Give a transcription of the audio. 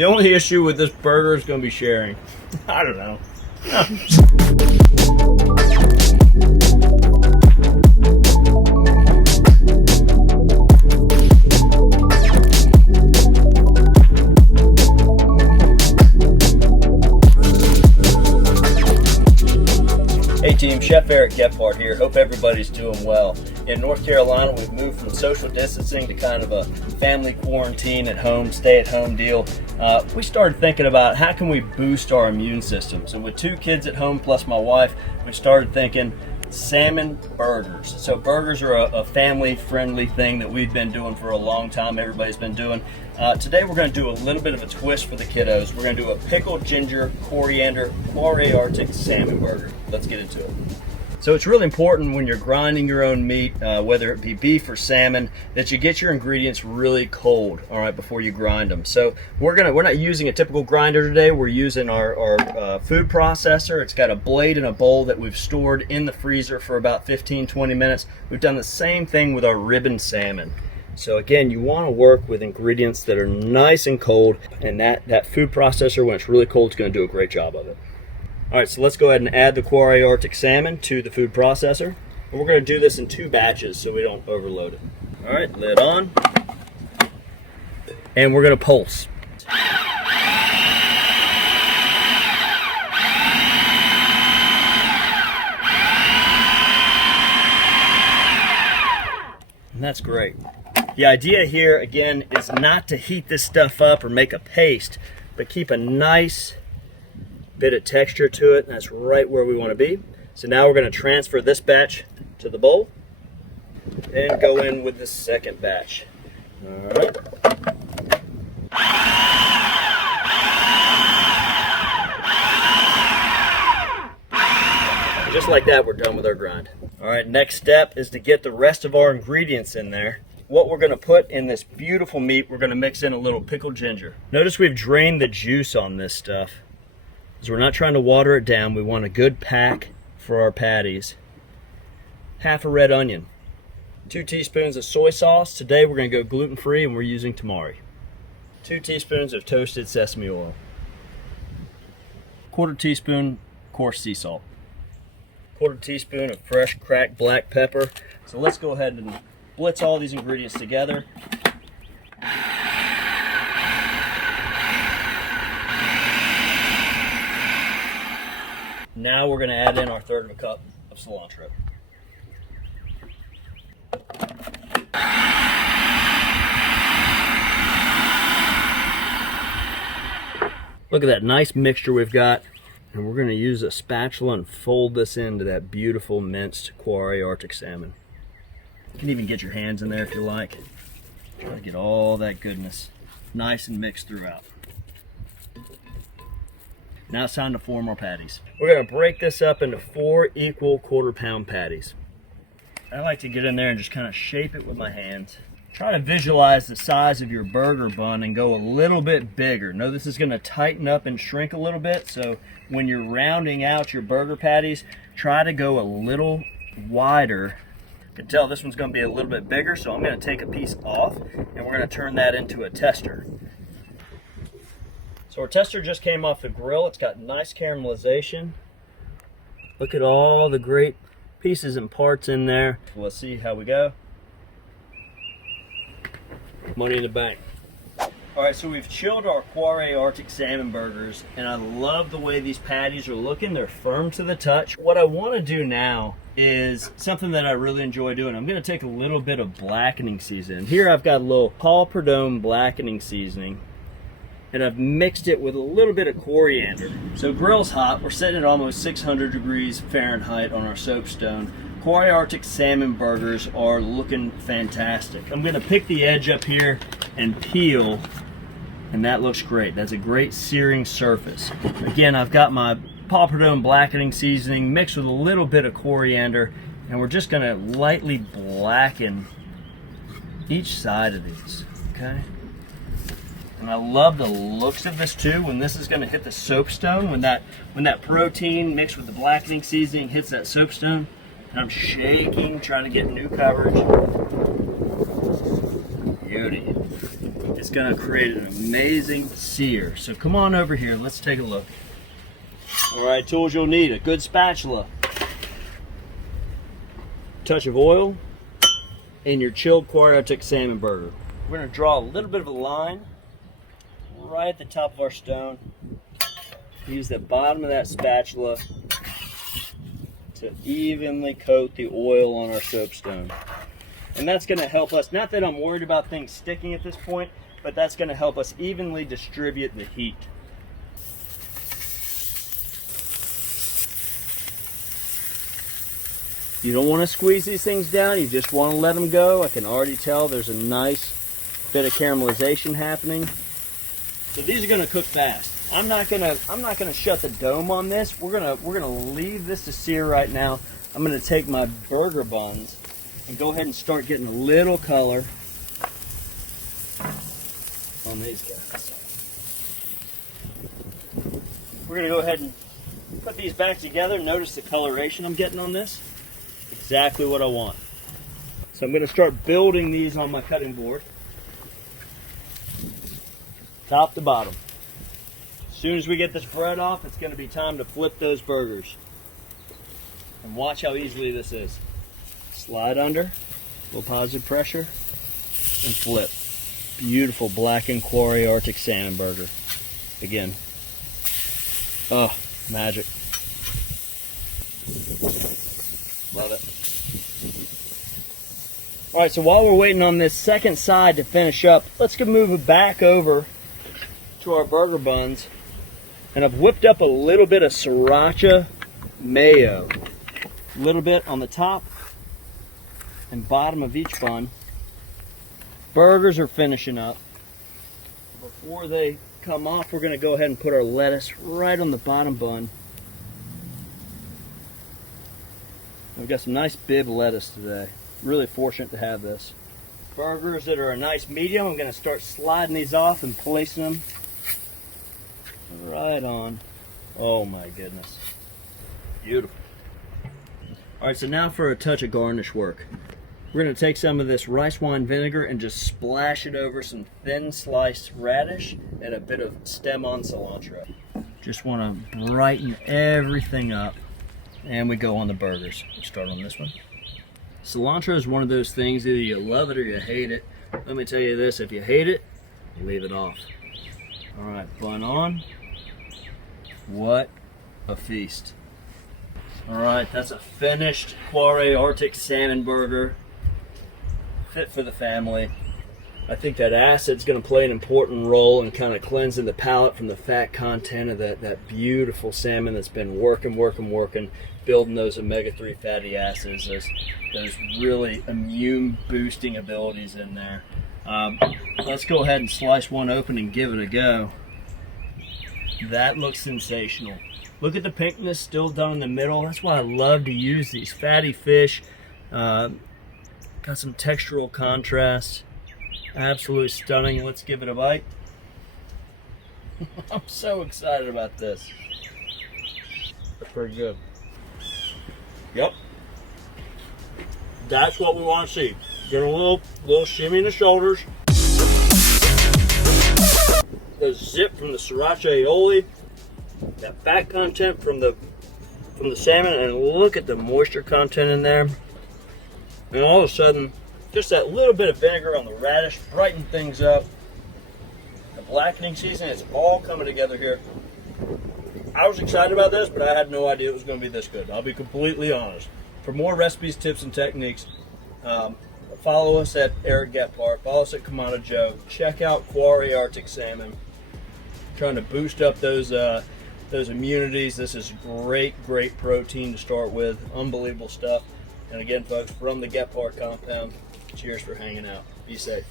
The only issue with this burger is going to be sharing. I don't know. Hey team, Chef Eric Gephart here. Hope everybody's doing well. In North Carolina, we've moved from social distancing to kind of a family quarantine at home, stay at home deal. We started thinking about how can we boost our immune systems. And with 2 kids at home plus my wife, we started thinking salmon burgers. So burgers are a family friendly thing that we've been doing for a long time. Everybody's been doing. Today we're going to do a little bit of a twist for the kiddos. We're going to do a pickled ginger, coriander, Coriander salmon burger. Let's get into it. So it's really important when you're grinding your own meat, whether it be beef or salmon, that you get your ingredients really cold, all right, before you grind them. So we're not using a typical grinder today. We're using our food processor. It's got a blade and a bowl that we've stored in the freezer for about 15-20 minutes. We've done the same thing with our ribbon salmon. So again, you want to work with ingredients that are nice and cold, and that food processor, when it's really cold, is going to do a great job of it. All right, so let's go ahead and add the Coriander salmon to the food processor. And we're going to do this in 2 batches so we don't overload it. All right, lid on. And we're going to pulse. And that's great. The idea here, again, is not to heat this stuff up or make a paste, but keep a nice bit of texture to it, and that's right where we want to be. So now we're going to transfer this batch to the bowl and go in with the second batch. All right. Just like that, we're done with our grind. All right, next step is to get the rest of our ingredients in there. What we're going to put in this beautiful meat, we're going to mix in a little pickled ginger. Notice we've drained the juice on this stuff, because we're not trying to water it down. We want a good pack for our patties. Half a red onion. 2 teaspoons of soy sauce. Today we're going to go gluten-free and we're using tamari. 2 teaspoons of toasted sesame oil. 1/4 teaspoon coarse sea salt. 1/4 teaspoon of fresh cracked black pepper. So let's go ahead and blitz all these ingredients together. Now we're going to add in our 1/3 cup of cilantro. Look at that nice mixture we've got. And we're going to use a spatula and fold this into that beautiful minced Coriander salmon. You can even get your hands in there if you like. Try to get all that goodness nice and mixed throughout. Now it's time to form our patties. We're going to break this up into 4 equal 1/4 pound patties. I like to get in there and just kind of shape it with my hands. Try to visualize the size of your burger bun and go a little bit bigger. Know this is going to tighten up and shrink a little bit, so when you're rounding out your burger patties, try to go a little wider. You can tell this one's going to be a little bit bigger, so I'm going to take a piece off and we're going to turn that into a tester. So our tester just came off the grill. It's got nice caramelization. Look at all the great pieces and parts in there. Let's see how we go. Money in the bank. All right, so we've chilled our Coriander salmon burgers, and I love the way these patties are looking. They're firm to the touch. What I want to do now is something that I really enjoy doing. I'm going to take a little bit of blackening seasoning. Here I've got a little Paul Prudhomme blackening seasoning, and I've mixed it with a little bit of coriander. So grill's hot. We're sitting at almost 600 degrees Fahrenheit on our soapstone. Coriander salmon burgers are looking fantastic. I'm going to pick the edge up here and peel, and that looks great. That's a great searing surface. Again, I've got my Paul Prudhomme blackening seasoning mixed with a little bit of coriander, and we're just going to lightly blacken each side of these, okay? And I love the looks of this too. When this is going to hit the soapstone, when that protein mixed with the blackening seasoning hits that soapstone, and I'm shaking, trying to get new coverage. Beauty. It's gonna create an amazing sear. So come on over here, let's take a look. All right, tools you'll need: a good spatula, touch of oil, and your chilled Coriander salmon burger. We're gonna draw a little bit of a line right at the top of our stone. Use the bottom of that spatula to evenly coat the oil on our soapstone. And that's gonna help us, not that I'm worried about things sticking at this point, but that's gonna help us evenly distribute the heat. You don't want to squeeze these things down, you just want to let them go. I can already tell there's a nice bit of caramelization happening. So these are going to cook fast. I'm not gonna shut the dome on this. We're gonna leave this to sear right now. I'm gonna take my burger buns and go ahead and start getting a little color on these guys. We're gonna go ahead and put these back together. Notice the coloration I'm getting on this. Exactly what I want. So I'm going to start building these on my cutting board, top to bottom. As soon as we get this bread off, it's going to be time to flip those burgers. And watch how easily this is. Slide under, a little positive pressure, and flip. Beautiful blackened quarry Arctic salmon burger. Again, oh, magic. Love it. All right, so while we're waiting on this second side to finish up, let's go move it back over to our burger buns. And I've whipped up a little bit of sriracha mayo. A little bit on the top and bottom of each bun. Burgers are finishing up. Before they come off, we're going to go ahead and put our lettuce right on the bottom bun. We've got some nice bib lettuce today. Really fortunate to have this. Burgers that are a nice medium, I'm going to start sliding these off and placing them right on. Oh my goodness. Beautiful. Alright, so now for a touch of garnish work. We're going to take some of this rice wine vinegar and just splash it over some thin sliced radish and a bit of stem-on cilantro. Just want to brighten everything up. And we go on the burgers. We'll start on this one. Cilantro is one of those things, either you love it or you hate it. Let me tell you this, if you hate it, leave it off. All right, bun on. What a feast. All right, that's a finished Quarry Arctic salmon burger. Fit for the family. I think that acid's going to play an important role in kind of cleansing the palate from the fat content of that beautiful salmon that's been working, building those omega-3 fatty acids, those really immune boosting abilities in there. Let's go ahead and slice one open and give it a go. That looks sensational. Look at the pinkness still down in the middle. That's why I love to use these fatty fish. Got some textural contrast. Absolutely stunning. Let's give it a bite. I'm so excited about this. That's pretty good. Yep. That's what we want to see. Get a little shimmy in the shoulders. The zip from the sriracha aioli. That fat content from the salmon, and look at the moisture content in there. And all of a sudden, just that little bit of vinegar on the radish brighten things up. The blackening season, it's all coming together here. I was excited about this, but I had no idea it was going to be this good. I'll be completely honest. For more recipes, tips, and techniques, follow us at Eric Gephart. Follow us at Kamado Joe. Check out Quarry Arctic Salmon. Trying to boost up those immunities. This is great protein to start with. Unbelievable stuff. And again, folks, from the Gephart compound, cheers for hanging out. Be safe.